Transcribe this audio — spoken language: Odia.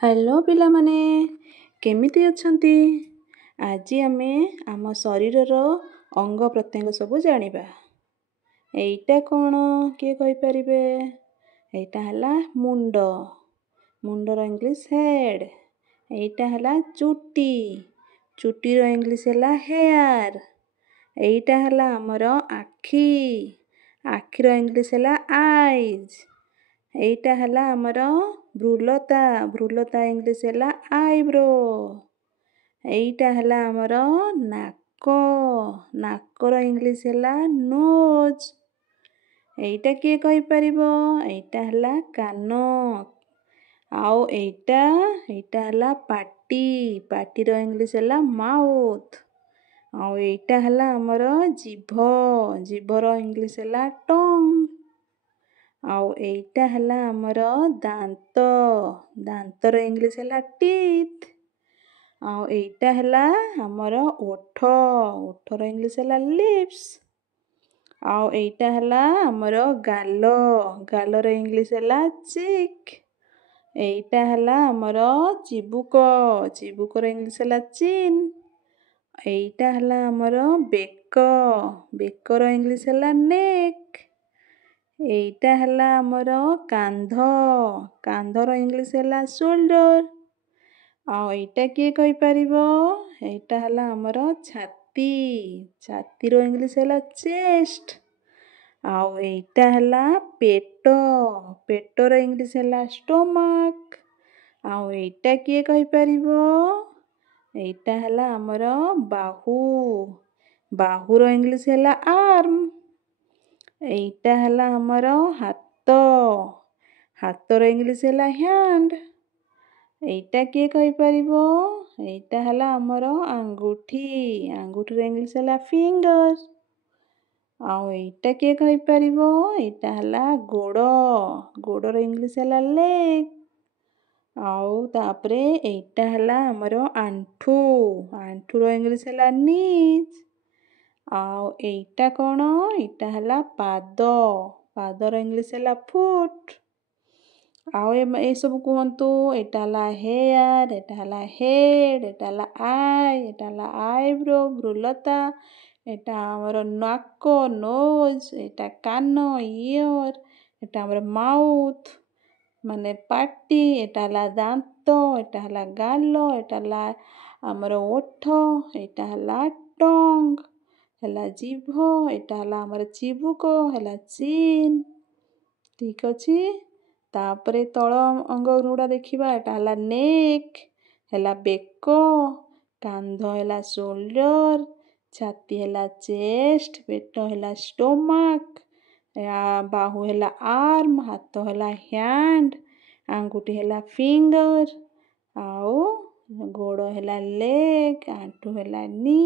ହ୍ୟାଲୋ ପିଲାମାନେ, କେମିତି ଅଛନ୍ତି? ଆଜି ଆମେ ଆମ ଶରୀରର ଅଙ୍ଗ ପ୍ରତ୍ୟଙ୍ଗ ସବୁ ଜାଣିବା। ଏଇଟା କ'ଣ କିଏ କହିପାରିବେ? ଏଇଟା ହେଲା ମୁଣ୍ଡ। ମୁଣ୍ଡର ଇଂଲିଶ ହେଡ୍। ଏଇଟା ହେଲା ଚୁଟି। ଚୁଟିର ଇଂଲିଶ ହେଲା ହେୟାର। ଏଇଟା ହେଲା ଆମର ଆଖି। ଆଖିର ଇଂଲିଶ ହେଲା ଆଇଜ୍। ଏଇଟା ହେଲା ଆମର ଭ୍ରୁଲତା। ଭ୍ରୁଲତା ଇଂଲିଶ ହେଲା ଆଇବ୍ରୋ। ଏଇଟା ହେଲା ଆମର ନାକ। ନାକର ଇଂଲିଶ ହେଲା ନୋଜ୍। ଏଇଟା କିଏ କହିପାରିବ? ଏଇଟା ହେଲା କାନ। ଆଉ ଏଇଟା ହେଲା ପାଟି। ପାଟିର ଇଂଲିଶ ହେଲା ମାଉଥ୍। ଆଉ ଏଇଟା ହେଲା ଆମର ଜିଭ। ଜିଭର ଇଂଲିଶ ହେଲା ଟଙ୍ଗ। ଆଉ ଏଇଟା ହେଲା ଆମର ଦାନ୍ତ। ଦାନ୍ତର ଇଂଲିଶ ହେଲା ଟିଥ୍। ଆଉ ଏଇଟା ହେଲା ଆମର ଓଠ। ଓଠର ଇଂଲିଶ ହେଲା ଲିପ୍ସ। ଆଉ ଏଇଟା ହେଲା ଆମର ଗାଲ। ଗାଲର ଇଂଲିଶ ହେଲା ଚିକ୍। ଏଇଟା ହେଲା ଆମର ଚିବୁକ। ଚିବୁକର ଇଂଲିଶ ହେଲା ଚିନ୍। ଏଇଟା ହେଲା ଆମର ବେକ। ବେକର ଇଂଲିଶ ହେଲା ନେକ୍। ଏଇଟା ହେଲା ଆମର କାନ୍ଧ। କାନ୍ଧର ଇଂଲିଶ ହେଲା ସୋଲ୍ଡର। ଆଉ ଏଇଟା କିଏ କହିପାରିବ? ଏଇଟା ହେଲା ଆମର ଛାତି। ଛାତିର ଇଂଲିଶ ହେଲା ଚେଷ୍ଟ। ଆଉ ଏଇଟା ହେଲା ପେଟ। ପେଟର ଇଂଲିଶ ହେଲା ଷ୍ଟୋମାକ୍। ଆଉ ଏଇଟା କିଏ କହିପାରିବ? ଏଇଟା ହେଲା ଆମର ବାହୁ। ବାହୁର ଇଂଲିଶ ହେଲା ଆର୍ମ। ଏଇଟା ହେଲା ଆମର ହାତ। ହାତର ଇଂଲିଶ ହେଲା ହ୍ୟାଣ୍ଡ। ଏଇଟା କିଏ କହିପାରିବ? ଏଇଟା ହେଲା ଆମର ଆଙ୍ଗୁଠି। ଆଙ୍ଗୁଠିର ଇଂଲିଶ ହେଲା ଫିଙ୍ଗର। ଆଉ ଏଇଟା କିଏ କହିପାରିବ? ଏଇଟା ହେଲା ଗୋଡ଼। ଗୋଡ଼ର ଇଂଲିଶ ହେଲା ଲେଗ୍। ଆଉ ତାପରେ ଏଇଟା ହେଲା ଆମର ଆଣ୍ଠୁ। ଆଣ୍ଠୁର ଇଂଲିଶ ହେଲା ନିଜ୍। ଆଉ ଏଇଟା କ'ଣ? ଏଇଟା ହେଲା ପାଦ। ପାଦର ଇଂଲିଶ ହେଲା ଫୁଟ୍। ଆଉ ଏସବୁ କୁହନ୍ତୁ। ଏଇଟା ହେଲା ହେୟାର, ଏଇଟା ହେଲା ହେଡ୍, ଏଇଟା ହେଲା ଆଇ, ଏଇଟା ହେଲା ଆଇବ୍ରୋ, ଭ୍ରୁଲତା, ଏଇଟା ଆମର ନାକ ନୋଜ୍, ଏଇଟା କାନ ଇୟର, ଏଇଟା ଆମର ମାଉଥ୍ ମାନେ ପାଟି, ଏଇଟା ହେଲା ଦାନ୍ତ, ଏଇଟା ହେଲା ଗାଲ, ଏଇଟା ହେଲା ଆମର ଓଠ, ଏଇଟା ହେଲା ଟଙ୍ଗ, ହେଲା ଜିଭ, ଏଇଟା ହେଲା ଆମର ଚିବୁକ, ହେଲା ଚିନ୍। ଠିକ୍ ଅଛି। ତାପରେ ତଳ ଅଙ୍ଗ ଗୁଡ଼ା ଦେଖିବା। ଏଇଟା ହେଲା ନେକ୍, ହେଲା ବେକ, କାନ୍ଧ ହେଲା ସୋଲ୍ଡର, ଛାତି ହେଲା ଚେଷ୍ଟ, ପେଟ ହେଲା ଷ୍ଟୋମାକ୍, ବାହୁ ହେଲା ଆର୍ମ, ହାତ ହେଲା ହ୍ୟାଣ୍ଡ, ଆଙ୍ଗୁଠି ହେଲା ଫିଙ୍ଗର, ଆଉ ଗୋଡ଼ ହେଲା ଲେଗ୍, ଆଣ୍ଠୁ ହେଲା ନି।